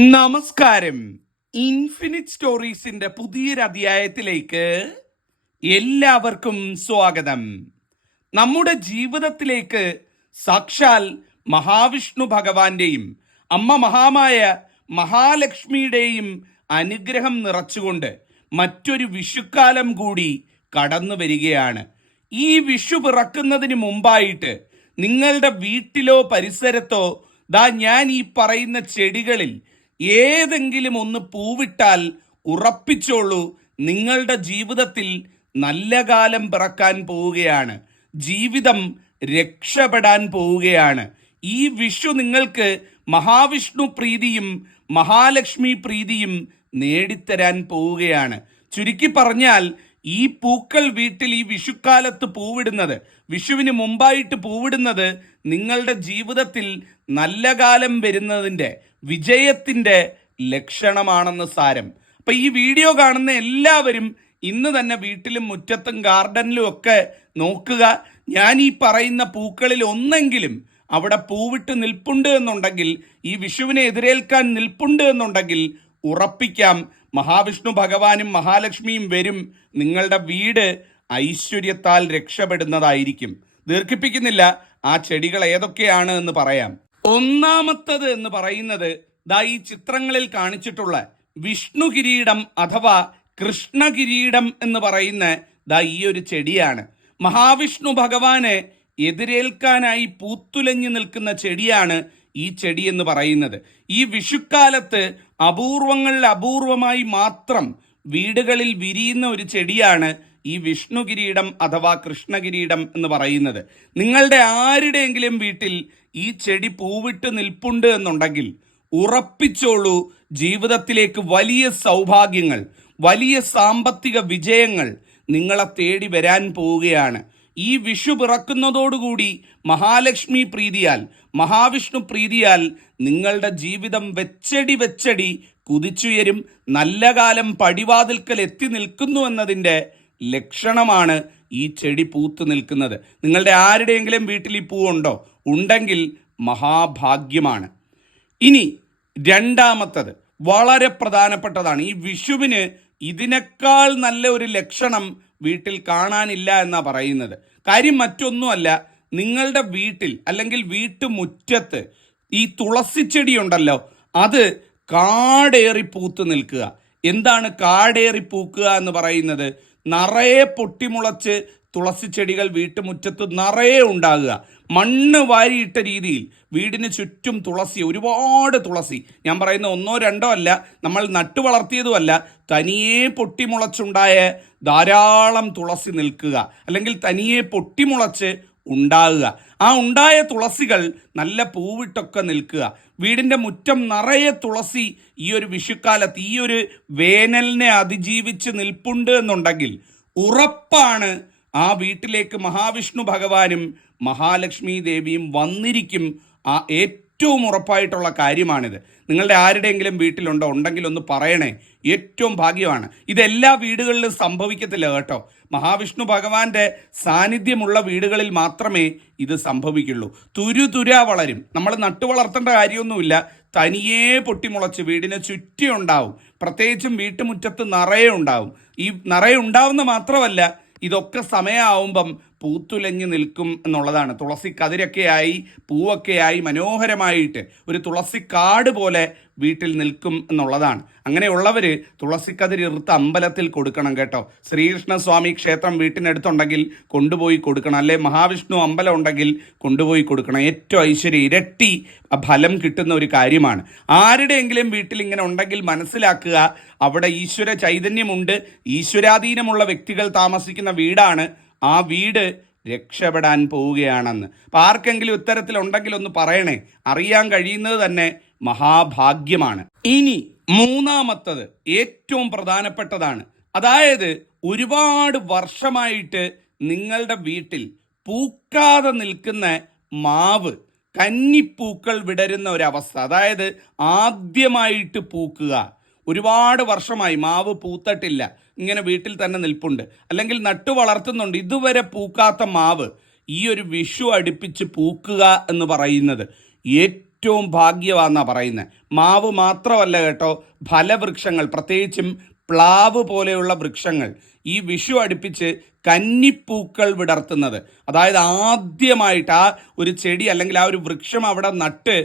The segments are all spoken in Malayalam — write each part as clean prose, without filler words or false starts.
നമസ്കാരം. ഇൻഫിനിറ്റ് സ്റ്റോറീസിന്റെ പുതിയൊരു അധ്യായത്തിലേക്ക് എല്ലാവർക്കും സ്വാഗതം. നമ്മുടെ ജീവിതത്തിലേക്ക് സാക്ഷാൽ മഹാവിഷ്ണു ഭഗവാന്റെയും അമ്മ മഹാമായ മഹാലക്ഷ്മിയുടെയും അനുഗ്രഹം നിറച്ചുകൊണ്ട് മറ്റൊരു വിഷുക്കാലം കൂടി കടന്നു വരികയാണ്. ഈ വിഷു പിറക്കുന്നതിന് മുമ്പായിട്ട് നിങ്ങളുടെ വീട്ടിലോ പരിസരത്തോ ഞാൻ ഈ പറയുന്ന ചെടികളിൽ ഏതെങ്കിലും ഒന്ന് പൂവിട്ടാൽ ഉറപ്പിച്ചോളൂ, നിങ്ങളുടെ ജീവിതത്തിൽ നല്ല കാലം പിറക്കാൻ പോവുകയാണ്. ജീവിതം രക്ഷപ്പെടാൻ പോവുകയാണ്. ഈ വിഷു നിങ്ങൾക്ക് മഹാവിഷ്ണു പ്രീതിയും മഹാലക്ഷ്മി പ്രീതിയും നേടിത്തരാൻ പോവുകയാണ്. ചുരുക്കി പറഞ്ഞാൽ, ഈ പൂക്കൾ വീട്ടിൽ ഈ വിഷുക്കാലത്ത് പൂവിടുന്നത്, വിഷുവിന് മുമ്പായിട്ട് പൂവിടുന്നത് നിങ്ങളുടെ ജീവിതത്തിൽ നല്ല കാലം വരുന്നതിൻ്റെ, വിജയത്തിൻ്റെ ലക്ഷണമാണെന്ന് സാരം. അപ്പൊ ഈ വീഡിയോ കാണുന്ന എല്ലാവരും ഇന്ന് തന്നെ വീട്ടിലും മുറ്റത്തും ഗാർഡനിലും ഒക്കെ നോക്കുക. ഞാൻ ഈ പറയുന്ന പൂക്കളിൽ ഒന്നെങ്കിലും അവിടെ പൂവിട്ട് നിൽപ്പുണ്ട് എന്നുണ്ടെങ്കിൽ, ഈ വിഷുവിനെ എതിരേൽക്കാൻ നിൽപ്പുണ്ട് എന്നുണ്ടെങ്കിൽ ഉറപ്പിക്കാം, മഹാവിഷ്ണു ഭഗവാനും മഹാലക്ഷ്മിയും വരും. നിങ്ങളുടെ വീട് ഐശ്വര്യത്താൽ രക്ഷപ്പെടുന്നതായിരിക്കും. ദീർഘിപ്പിക്കുന്നില്ല, ആ ചെടികൾ ഏതൊക്കെയാണ് എന്ന് പറയാം. ഒന്നാമത്തത് എന്ന് പറയുന്നത് ഈ ചിത്രങ്ങളിൽ കാണിച്ചിട്ടുള്ള വിഷ്ണു കിരീടം അഥവാ കൃഷ്ണ കിരീടം എന്ന് പറയുന്ന ഈ ഒരു ചെടിയാണ്. മഹാവിഷ്ണു ഭഗവാന് എതിരേൽക്കാനായി പൂത്തുലഞ്ഞു നിൽക്കുന്ന ചെടിയാണ് ഈ ചെടി എന്ന് പറയുന്നത്. ഈ വിഷുക്കാലത്ത് അപൂർവങ്ങളിൽ അപൂർവമായി മാത്രം വീടുകളിൽ വിരിയുന്ന ഒരു ചെടിയാണ് ഈ വിഷ്ണു കിരീടം അഥവാ കൃഷ്ണകിരീടം എന്ന് പറയുന്നത്. നിങ്ങളുടെ ആരുടെയെങ്കിലും വീട്ടിൽ ഈ ചെടി പൂവിട്ട് നിൽപ്പുണ്ട് എന്നുണ്ടെങ്കിൽ ഉറപ്പിച്ചോളൂ, ജീവിതത്തിലേക്ക് വലിയ സൗഭാഗ്യങ്ങൾ, വലിയ സാമ്പത്തിക വിജയങ്ങൾ നിങ്ങളെ തേടി വരാൻ പോവുകയാണ്. ഈ വിഷു പിറക്കുന്നതോടുകൂടി മഹാലക്ഷ്മി പ്രീതിയാൽ, മഹാവിഷ്ണു പ്രീതിയാൽ നിങ്ങളുടെ ജീവിതം വെച്ചടി കുതിച്ചുയരും. നല്ല കാലം പടിവാതിൽക്കൽ എത്തി നിൽക്കുന്നു എന്നതിൻ്റെ ലക്ഷണമാണ് ഈ ചെടി പൂത്തു നിൽക്കുന്നത്. നിങ്ങളുടെ ആരുടെയെങ്കിലും വീട്ടിൽ ഈ പൂവുണ്ടോ? ഉണ്ടെങ്കിൽ മഹാഭാഗ്യമാണ്. ഇനി രണ്ടാമത്തത് വളരെ പ്രധാനപ്പെട്ടതാണ്. ഈ വിഷുവിന് ഇതിനേക്കാൾ നല്ല ഒരു ലക്ഷണം വീട്ടിൽ കാണാനില്ല എന്നാ പറയുന്നത്. കാര്യം മറ്റൊന്നുമല്ല, നിങ്ങളുടെ വീട്ടിൽ അല്ലെങ്കിൽ വീട്ടുമുറ്റത്ത് ഈ തുളസിച്ചെടി ഉണ്ടല്ലോ, അത് കാടേറി പൂത്തു നിൽക്കുക. എന്താണ് കാടേറി പൂക്കുക എന്ന് പറയുന്നത്? നിറയെ പൊട്ടിമുളച്ച് തുളസി ചെടികൾ വീട്ടുമുറ്റത്ത് നിറയെ ഉണ്ടാകുക. മണ്ണ് വാരിയിട്ട രീതിയിൽ വീടിന് ചുറ്റും തുളസി, ഒരുപാട് തുളസി. ഞാൻ പറയുന്ന ഒന്നോ രണ്ടോ അല്ല, നമ്മൾ നട്ടു വളർത്തിയതുമല്ല, തനിയെ പൊട്ടിമുളച്ചുണ്ടായ ധാരാളം തുളസി നിൽക്കുക, അല്ലെങ്കിൽ തനിയെ പൊട്ടിമുളച്ച് ഉണ്ടാകുക. ആ ഉണ്ടായ തുളസികൾ നല്ല പൂവിട്ടൊക്കെ നിൽക്കുക. വീടിൻ്റെ മുറ്റം നിറയെ തുളസി ഈ ഒരു വിഷുക്കാലത്ത്, ഈ ഒരു വേനലിനെ അതിജീവിച്ച് നിൽപ്പുണ്ട് എന്നുണ്ടെങ്കിൽ ഉറപ്പാണ് ആ വീട്ടിലേക്ക് മഹാവിഷ്ണു ഭഗവാനും മഹാലക്ഷ്മി ദേവിയും വന്നിരിക്കും. ആ ഏറ്റവും ഉറപ്പായിട്ടുള്ള കാര്യമാണിത്. നിങ്ങളുടെ ആരുടെയെങ്കിലും വീട്ടിലുണ്ടോ? ഉണ്ടെങ്കിൽ ഒന്ന് പറയണേ. ഏറ്റവും ഭാഗ്യമാണ്. ഇതെല്ലാ വീടുകളിലും സംഭവിക്കത്തില്ല കേട്ടോ. മഹാവിഷ്ണു ഭഗവാന്റെ സാന്നിധ്യമുള്ള വീടുകളിൽ മാത്രമേ ഇത് സംഭവിക്കുള്ളൂ. തുരുതുര വളരും. നമ്മൾ നട്ടു വളർത്തേണ്ട കാര്യമൊന്നുമില്ല, തനിയേ പൊട്ടിമുളച്ച് വീടിന് ചുറ്റി ഉണ്ടാവും. പ്രത്യേകിച്ചും വീട്ടുമുറ്റത്ത് നിറയെ ഉണ്ടാവും. ഈ നിറയെ ഉണ്ടാവുന്ന മാത്രമല്ല, ഇതൊക്കെ സമയമാവുമ്പം പൂത്തുലഞ്ഞു നിൽക്കും എന്നുള്ളതാണ്. തുളസി കതിരൊക്കെയായി പൂവൊക്കെയായി മനോഹരമായിട്ട് ഒരു തുളസിക്കാട് പോലെ വീട്ടിൽ നിൽക്കും എന്നുള്ളതാണ്. അങ്ങനെയുള്ളവർ തുളസിക്കതിർ ഇറുത്ത് അമ്പലത്തിൽ കൊടുക്കണം കേട്ടോ. ശ്രീകൃഷ്ണസ്വാമി ക്ഷേത്രം വീട്ടിനടുത്തുണ്ടെങ്കിൽ കൊണ്ടുപോയി കൊടുക്കണം, അല്ലെ മഹാവിഷ്ണു അമ്പലം ഉണ്ടെങ്കിൽ കൊണ്ടുപോയി കൊടുക്കണം. ഏറ്റവും ഐശ്വര്യം, ഇരട്ടി ഫലം കിട്ടുന്ന ഒരു കാര്യമാണ്. ആരുടെയെങ്കിലും വീട്ടിൽ ഇങ്ങനെ ഉണ്ടെങ്കിൽ മനസ്സിലാക്കുക, അവിടെ ഈശ്വര ചൈതന്യമുണ്ട്, ഈശ്വരാധീനമുള്ള വ്യക്തികൾ താമസിക്കുന്ന വീടാണ്. ആ വീട് രക്ഷപ്പെടാൻ പോവുകയാണെന്ന്. അപ്പം ആർക്കെങ്കിലും ഇത്തരത്തിലുണ്ടെങ്കിൽ ഒന്ന് പറയണേ. അറിയാൻ കഴിയുന്നത് തന്നെ മഹാഭാഗ്യമാണ്. ഇനി മൂന്നാമത്തത് ഏറ്റവും പ്രധാനപ്പെട്ടതാണ്. അതായത് ഒരുപാട് വർഷമായിട്ട് നിങ്ങളുടെ വീട്ടിൽ പൂക്കാതെ നിൽക്കുന്ന മാവ്, കന്നിപ്പൂക്കൾ വിടരുന്ന ഒരവസ്ഥ. അതായത് ആദ്യമായിട്ട് പൂക്കുക. ഒരുപാട് വർഷമായി മാവ് പൂത്തട്ടില്ല, ഇങ്ങനെ വീട്ടിൽ തന്നെ നിൽപ്പുണ്ട്, അല്ലെങ്കിൽ നട്ടു വളർത്തുന്നുണ്ട്, ഇതുവരെ പൂക്കാത്ത മാവ് ഈ ഒരു വിഷു അടുപ്പിച്ച് പൂക്കുക എന്ന് പറയുന്നത് ഏറ്റവും ഭാഗ്യവാന്നാ പറയുന്നത്. മാവ് മാത്രമല്ല കേട്ടോ, ഫലവൃക്ഷങ്ങൾ, പ്രത്യേകിച്ചും പ്ലാവ് പോലെയുള്ള വൃക്ഷങ്ങൾ ഈ വിഷു അടുപ്പിച്ച് കന്നിപ്പൂക്കൾ വിടർത്തുന്നത്, അതായത് ആദ്യമായിട്ട് ആ ഒരു ചെടി അല്ലെങ്കിൽ ആ ഒരു വൃക്ഷം അവിടെ നട്ട്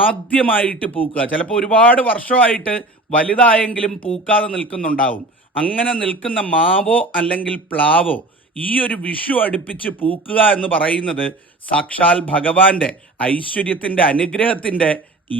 ആദ്യമായിട്ട് പൂക്കുക. ചിലപ്പോൾ ഒരുപാട് വർഷമായിട്ട് വലുതായെങ്കിലും പൂക്കാതെ നിൽക്കുന്നുണ്ടാവും. അങ്ങനെ നിൽക്കുന്ന മാവോ അല്ലെങ്കിൽ പ്ലാവോ ഈ ഒരു വിഷു അടുപ്പിച്ച് പൂക്കുക എന്ന് പറയുന്നത് സാക്ഷാൽ ഭഗവാന്റെ ഐശ്വര്യത്തിൻ്റെ അനുഗ്രഹത്തിൻ്റെ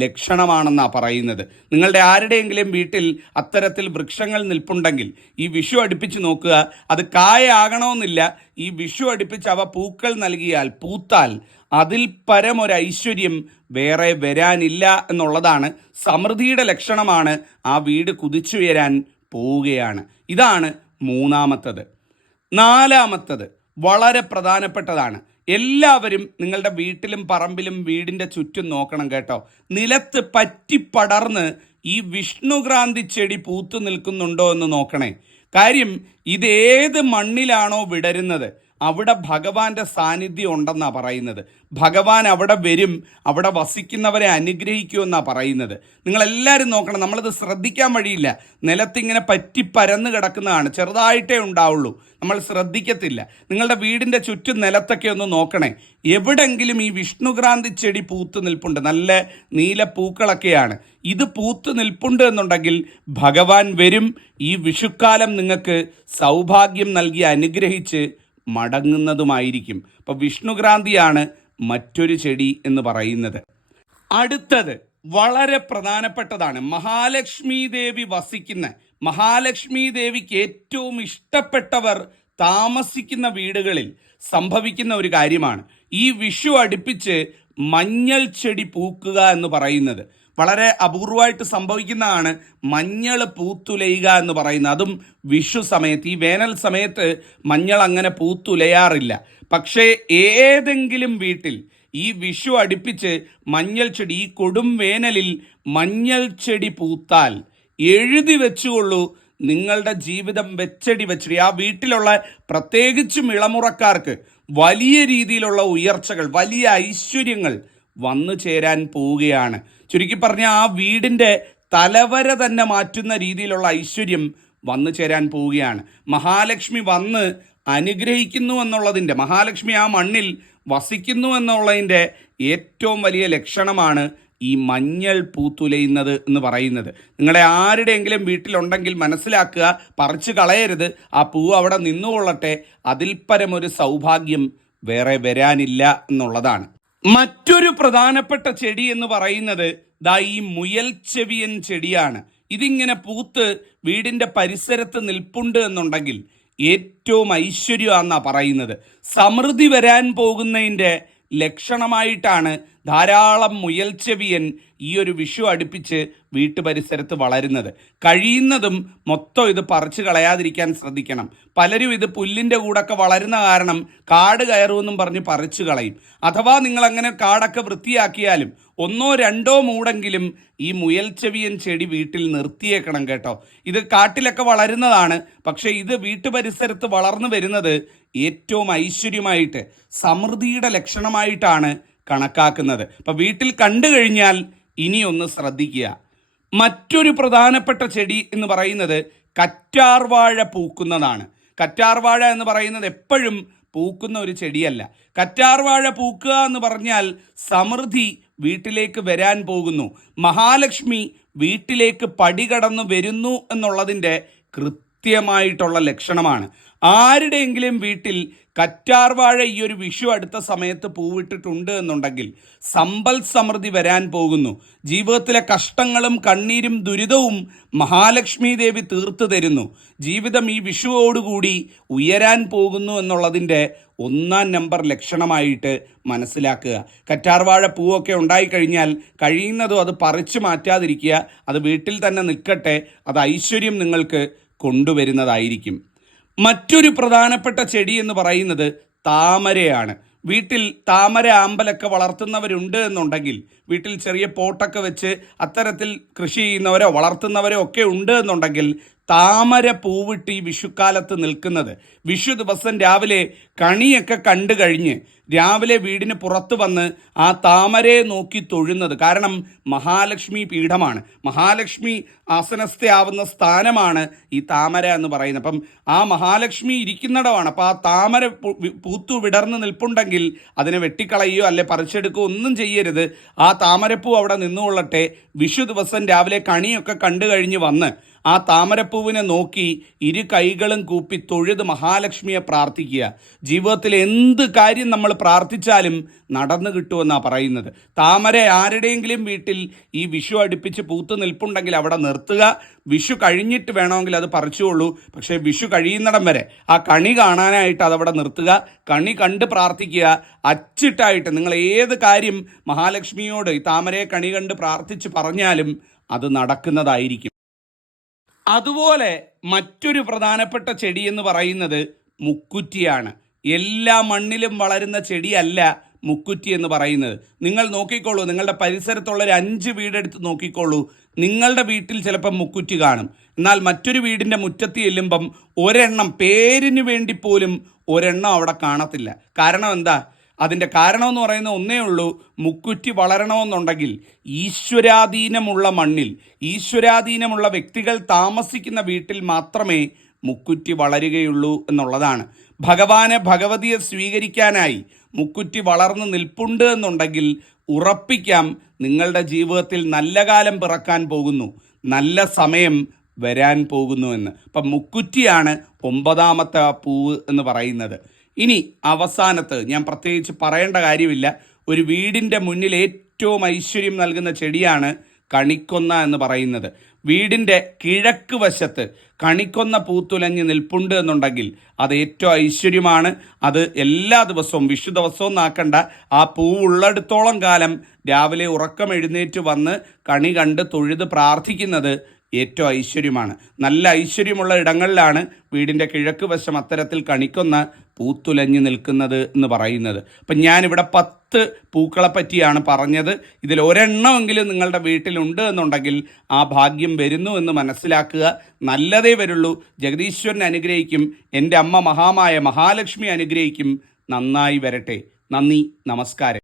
ലക്ഷണമാണെന്നാണ് പറയുന്നത്. നിങ്ങളുടെ ആരുടെയെങ്കിലും വീട്ടിൽ അത്തരത്തിൽ വൃക്ഷങ്ങൾ നിൽപ്പുണ്ടെങ്കിൽ ഈ വിഷു അടുപ്പിച്ച് നോക്കുക. അത് കായാകണമെന്നില്ല, ഈ വിഷു അടുപ്പിച്ച് അവ പൂക്കൾ നൽകിയാൽ, പൂത്താൽ അതിൽ പരമൊരു ഐശ്വര്യം വേറെ വരാനില്ല എന്നുള്ളതാണ്. സമൃദ്ധിയുടെ ലക്ഷണമാണ്. ആ വീട് കുതിച്ചുയരാൻ പോവുകയാണ്. ഇതാണ് മൂന്നാമത്തത്. നാലാമത്തത് വളരെ പ്രധാനപ്പെട്ടതാണ്. എല്ലാവരും നിങ്ങളുടെ വീട്ടിലും പറമ്പിലും വീടിൻ്റെ ചുറ്റും നോക്കണം കേട്ടോ. നിലത്ത് പറ്റിപ്പടർന്ന് ഈ വിഷ്ണുക്രാന്തി ചെടി പൂത്തു നിൽക്കുന്നുണ്ടോ എന്ന് നോക്കണേ. കാര്യം ഇതേത് മണ്ണിലാണോ വിടരുന്നത് അവിടെ ഭഗവാന്റെ സാന്നിധ്യം ഉണ്ടെന്നാണ് പറയുന്നത്. ഭഗവാൻ അവിടെ വരും, അവിടെ വസിക്കുന്നവരെ അനുഗ്രഹിക്കുമെന്നാണ് പറയുന്നത്. നിങ്ങളെല്ലാവരും നോക്കണം, നമ്മളിത് ശ്രദ്ധിക്കാൻ വഴിയില്ല. നിലത്തിങ്ങനെ പറ്റി പരന്ന് കിടക്കുന്നതാണ്, ചെറുതായിട്ടേ ഉണ്ടാവുള്ളൂ, നമ്മൾ ശ്രദ്ധിക്കത്തില്ല. നിങ്ങളുടെ വീടിൻ്റെ ചുറ്റും നിലത്തൊക്കെ ഒന്ന് നോക്കണേ. എവിടെങ്കിലും ഈ വിഷ്ണുക്രാന്തി ചെടി പൂത്ത് നിൽപ്പുണ്ട്, നല്ല നീലപ്പൂക്കളൊക്കെയാണ്, ഇത് പൂത്ത് നിൽപ്പുണ്ട് എന്നുണ്ടെങ്കിൽ ഭഗവാൻ വരും. ഈ വിഷുക്കാലം നിങ്ങൾക്ക് സൗഭാഗ്യം നൽകി അനുഗ്രഹിച്ച് മടങ്ങുന്നതുമായിരിക്കും. അപ്പോൾ വിഷ്ണുക്രാന്തിയാണ് മറ്റൊരു ചെടി എന്ന് പറയുന്നത്. അടുത്തത് വളരെ പ്രധാനപ്പെട്ടതാണ്. മഹാലക്ഷ്മി ദേവി വസിക്കുന്ന, മഹാലക്ഷ്മി ദേവിക്ക് ഏറ്റവും ഇഷ്ടപ്പെട്ടവർ താമസിക്കുന്ന വീടുകളിൽ സംഭവിക്കുന്ന ഒരു കാര്യമാണ് ഈ വിഷു അടുപ്പിച്ച് മഞ്ഞൾ ചെടി പൂക്കുക എന്ന് പറയുന്നത്. വളരെ അപൂർവമായിട്ട് സംഭവിക്കുന്നതാണ് മഞ്ഞൾ പൂത്തുലയുക എന്ന് പറയുന്നത്. അതും വിഷു സമയത്ത്, ഈ വേനൽ സമയത്ത് മഞ്ഞൾ അങ്ങനെ പൂത്തുലയാറില്ല. പക്ഷേ ഏതെങ്കിലും വീട്ടിൽ ഈ വിഷു അടുപ്പിച്ച് മഞ്ഞൾ ചെടി, ഈ കൊടും വേനലിൽ മഞ്ഞൾ ചെടി പൂത്താൽ എഴുതി വെച്ചുകൊള്ളൂ, നിങ്ങളുടെ ജീവിതം വെച്ചടി. ആ വീട്ടിലുള്ള പ്രത്യേകിച്ചും ഇളമുറക്കാർക്ക് വലിയ രീതിയിലുള്ള ഉയർച്ചകൾ, വലിയ ഐശ്വര്യങ്ങൾ വന്നു ചേരാൻ പോവുകയാണ്. ചുരുക്കി പറഞ്ഞാൽ ആ വീടിൻ്റെ തലവര തന്നെ മാറ്റുന്ന രീതിയിലുള്ള ഐശ്വര്യം വന്നു ചേരാൻ പോവുകയാണ്. മഹാലക്ഷ്മി വന്ന് അനുഗ്രഹിക്കുന്നു എന്നുള്ളതിൻ്റെ, മഹാലക്ഷ്മി ആ മണ്ണിൽ വസിക്കുന്നു എന്നുള്ളതിൻ്റെ ഏറ്റവും വലിയ ലക്ഷണമാണ് ഈ മഞ്ഞൾ പൂത്തുലയുന്നത് എന്ന് പറയുന്നത്. നിങ്ങളെ ആരുടെയെങ്കിലും വീട്ടിലുണ്ടെങ്കിൽ മനസ്സിലാക്കുക, പറിച്ചു കളയരുത്. ആ പൂവ് അവിടെ നിന്നുകൊള്ളട്ടെ, അതിൽ പരമൊരു സൗഭാഗ്യം വേറെ വരാനില്ല എന്നുള്ളതാണ്. മറ്റൊരു പ്രധാനപ്പെട്ട ചെടി എന്ന് പറയുന്നത് ഈ മുയൽ ചെവിയൻ ചെടിയാണ്. ഇതിങ്ങനെ പൂത്ത് വീടിൻ്റെ പരിസരത്ത് നിൽപ്പുണ്ട് എന്നുണ്ടെങ്കിൽ ഏറ്റവും ഐശ്വര്യമാണെന്നാണ് പറയുന്നത്. സമൃദ്ധി വരാൻ പോകുന്നതിൻ്റെ ലക്ഷണമായിട്ടാണ് ധാരാളം മുയൽ ചെവിയൻ ഈ ഒരു വിഷു അടുപ്പിച്ച് വീട്ടുപരിസരത്ത് വളരുന്നത്. കഴിയുന്നതും മൊത്തം ഇത് പറിച്ചു കളയാതിരിക്കാൻ ശ്രദ്ധിക്കണം. പലരും ഇത് പുല്ലിൻ്റെ കൂടൊക്കെ വളരുന്ന കാരണം കാട് കയറുമെന്നും പറഞ്ഞ് പറിച്ചു കളയും. അഥവാ നിങ്ങളങ്ങനെ കാടൊക്കെ വൃത്തിയാക്കിയാലും ഒന്നോ രണ്ടോ മൂടെങ്കിലും ഈ മുയൽ ചെവിയൻ ചെടി വീട്ടിൽ നിർത്തിയേക്കണം കേട്ടോ. ഇത് കാട്ടിലൊക്കെ വളരുന്നതാണ്, പക്ഷേ ഇത് വീട്ടുപരിസരത്ത് വളർന്നു വരുന്നത് ഏറ്റവും ഐശ്വര്യമായിട്ട്, സമൃദ്ധിയുടെ ലക്ഷണമായിട്ടാണ് കണക്കാക്കുന്നത്. അപ്പം വീട്ടിൽ കണ്ടു കഴിഞ്ഞാൽ ഇനി ഒന്ന് ശ്രദ്ധിക്കുക. മറ്റൊരു പ്രധാനപ്പെട്ട ചെടി എന്ന് പറയുന്നത് കറ്റാർവാഴ പൂക്കുന്നതാണ്. കറ്റാർവാഴ എന്ന് പറയുന്നത് എപ്പോഴും പൂക്കുന്ന ഒരു ചെടിയല്ല. കറ്റാർവാഴ പൂക്കുക എന്ന് പറഞ്ഞാൽ സമൃദ്ധി വീട്ടിലേക്ക് വരാൻ പോകുന്നു, മഹാലക്ഷ്മി വീട്ടിലേക്ക് പടികടന്നു വരുന്നു എന്നുള്ളതിൻ്റെ കൃത്യമായിട്ടുള്ള ലക്ഷണമാണ്. ആരുടെയെങ്കിലും വീട്ടിൽ കറ്റാർവാഴ ഈ ഒരു വിഷു അടുത്ത സമയത്ത് പൂവിട്ടിട്ടുണ്ട് എന്നുണ്ടെങ്കിൽ സമ്പൽ സമൃദ്ധി വരാൻ പോകുന്നു. ജീവിതത്തിലെ കഷ്ടങ്ങളും കണ്ണീരും ദുരിതവും മഹാലക്ഷ്മി ദേവി തീർത്തു തരുന്നു. ജീവിതം ഈ വിഷുവോടുകൂടി ഉയരാൻ പോകുന്നു എന്നുള്ളതിൻ്റെ 1-ാം നമ്പർ ലക്ഷണമായിട്ട് മനസ്സിലാക്കുക. കറ്റാർവാഴ പൂവൊക്കെ ഉണ്ടായിക്കഴിഞ്ഞാൽ കഴിയുന്നതും അത് പറിച്ചു മാറ്റാതിരിക്കുക. അത് വീട്ടിൽ തന്നെ നിൽക്കട്ടെ, അത് ഐശ്വര്യം നിങ്ങൾക്ക് കൊണ്ടുവരുന്നതായിരിക്കും. മറ്റൊരു പ്രധാനപ്പെട്ട ചെടി എന്ന് പറയുന്നത് താമരയാണ്. വീട്ടിൽ താമര ആമ്പലൊക്കെ വളർത്തുന്നവരുണ്ട് എന്നുണ്ടെങ്കിൽ, വീട്ടിൽ ചെറിയ പോട്ടൊക്കെ വെച്ച് അത്തരത്തിൽ കൃഷി ചെയ്യുന്നവരോ വളർത്തുന്നവരോ ഒക്കെ ഉണ്ട് എന്നുണ്ടെങ്കിൽ താമര പൂവിട്ട് ഈ വിഷുക്കാലത്ത് നിൽക്കുന്നത്, വിഷു ദിവസം രാവിലെ കണിയൊക്കെ കണ്ടു കഴിഞ്ഞ് രാവിലെ വീടിന് പുറത്ത് വന്ന് ആ താമരയെ നോക്കി തൊഴുന്നത്. കാരണം മഹാലക്ഷ്മി പീഠമാണ്, മഹാലക്ഷ്മി ആസനസ്ഥയാവുന്ന സ്ഥാനമാണ് ഈ താമര എന്ന് പറയുന്നത്. അപ്പം ആ മഹാലക്ഷ്മി ഇരിക്കുന്നിടമാണ്. അപ്പം ആ താമര പൂത്തു വിടർന്ന് നിൽപ്പുണ്ടെങ്കിൽ അതിനെ വെട്ടിക്കളയോ അല്ലെ പറിച്ചെടുക്കുകയോ ഒന്നും ചെയ്യരുത്. ആ താമരപ്പൂ അവിടെ നിന്നുകൊള്ളട്ടെ. വിഷു ദിവസം രാവിലെ കണിയൊക്കെ കണ്ടു കഴിഞ്ഞ് വന്ന് ആ താമരപ്പൂവിനെ നോക്കി ഇരു കൈകളും കൂപ്പി തൊഴുത് മഹാലക്ഷ്മിയെ പ്രാർത്ഥിക്കുക. ജീവിതത്തിൽ എന്ത് കാര്യം നമ്മൾ പ്രാർത്ഥിച്ചാലും നടന്നു കിട്ടുമെന്നാണ് പറയുന്നത്. താമര ആരുടെയെങ്കിലും വീട്ടിൽ ഈ വിഷു അടുപ്പിച്ച് പൂത്ത് നിൽപ്പുണ്ടെങ്കിൽ അവിടെ നിർത്തുക. വിഷു കഴിഞ്ഞിട്ട് വേണമെങ്കിൽ അത് പറിച്ചുകൊള്ളൂ. പക്ഷേ വിഷു കഴിയുന്നിടം വരെ ആ കണി കാണാനായിട്ട് അതവിടെ നിർത്തുക. കണി കണ്ട് പ്രാർത്ഥിക്കുക. അച്ചിട്ടായിട്ട് നിങ്ങൾ ഏത് കാര്യം മഹാലക്ഷ്മിയോട് ഈ താമരയെ കണി കണ്ട് പ്രാർത്ഥിച്ച് പറഞ്ഞാലും അത് നടക്കുന്നതായിരിക്കും. അതുപോലെ മറ്റൊരു പ്രധാനപ്പെട്ട ചെടി എന്ന് പറയുന്നത് മുക്കുറ്റിയാണ്. എല്ലാ മണ്ണിലും വളരുന്ന ചെടിയല്ല മുക്കുറ്റി എന്ന് പറയുന്നത്. നിങ്ങൾ നോക്കിക്കോളൂ, നിങ്ങളുടെ പരിസരത്തുള്ള ഒരു 5 വീടെടുത്ത് നോക്കിക്കോളൂ. നിങ്ങളുടെ വീട്ടിൽ ചിലപ്പം മുക്കുറ്റി കാണും. എന്നാൽ മറ്റൊരു വീടിൻ്റെ മുറ്റത്ത് ചെല്ലുമ്പം ഒരെണ്ണം, പേരിന് വേണ്ടി പോലും ഒരെണ്ണം അവിടെ കാണത്തില്ല. കാരണം എന്താ? അതിൻ്റെ കാരണമെന്ന് പറയുന്നത് ഒന്നേ ഉള്ളൂ. മുക്കുറ്റി വളരണമെന്നുണ്ടെങ്കിൽ ഈശ്വരാധീനമുള്ള മണ്ണിൽ, ഈശ്വരാധീനമുള്ള വ്യക്തികൾ താമസിക്കുന്ന വീട്ടിൽ മാത്രമേ മുക്കുറ്റി വളരുകയുള്ളൂ എന്നുള്ളതാണ്. ഭഗവാനെ, ഭഗവതിയെ സ്വീകരിക്കാനായി മുക്കുറ്റി വളർന്നു നിൽപ്പുണ്ട് എന്നുണ്ടെങ്കിൽ ഉറപ്പിക്കാം നിങ്ങളുടെ ജീവിതത്തിൽ നല്ല കാലം പിറക്കാൻ പോകുന്നു, നല്ല സമയം വരാൻ പോകുന്നു എന്ന്. അപ്പം മുക്കുറ്റിയാണ് 9ാമത്തെ പൂവ് എന്ന് പറയുന്നത്. ഇനി അവസാനത്ത് ഞാൻ പ്രത്യേകിച്ച് പറയേണ്ട കാര്യമില്ല, ഒരു വീടിൻ്റെ മുന്നിൽ ഏറ്റവും ഐശ്വര്യം നൽകുന്ന ചെടിയാണ് കണിക്കൊന്ന എന്ന് പറയുന്നത്. വീടിൻ്റെ കിഴക്ക് വശത്ത് കണിക്കൊന്ന പൂത്തുലഞ്ഞ് നിൽപ്പുണ്ട് എന്നുണ്ടെങ്കിൽ അത് ഏറ്റവും ഐശ്വര്യമാണ്. അത് എല്ലാ ദിവസവും, വിഷു ദിവസവും നാക്കണ്ട, ആ പൂവുള്ളിടത്തോളം കാലം രാവിലെ ഉറക്കം എഴുന്നേറ്റ് വന്ന് കണി കണ്ട് തൊഴുത് പ്രാർത്ഥിക്കുന്നത് ഏറ്റവും ഐശ്വര്യമാണ്. നല്ല ഐശ്വര്യമുള്ള ഇടങ്ങളിലാണ് വീടിൻ്റെ കിഴക്ക് വശം അത്തരത്തിൽ കണിക്കൊന്ന പൂത്തുലഞ്ഞു നിൽക്കുന്നത് എന്ന് പറയുന്നത്. അപ്പം ഞാനിവിടെ 10 പൂക്കളെ പറ്റിയാണ് പറഞ്ഞത്. ഇതിൽ ഒരെണ്ണമെങ്കിലും നിങ്ങളുടെ വീട്ടിലുണ്ട് എന്നുണ്ടെങ്കിൽ ആ ഭാഗ്യം വരുന്നു എന്ന് മനസ്സിലാക്കുക. നല്ലതേ വരുള്ളൂ. ജഗദീശ്വരൻ അനുഗ്രഹിക്കും. എൻ്റെ അമ്മ മഹാമായ മഹാലക്ഷ്മി അനുഗ്രഹിക്കും. നന്നായി വരട്ടെ. നന്ദി, നമസ്കാരം.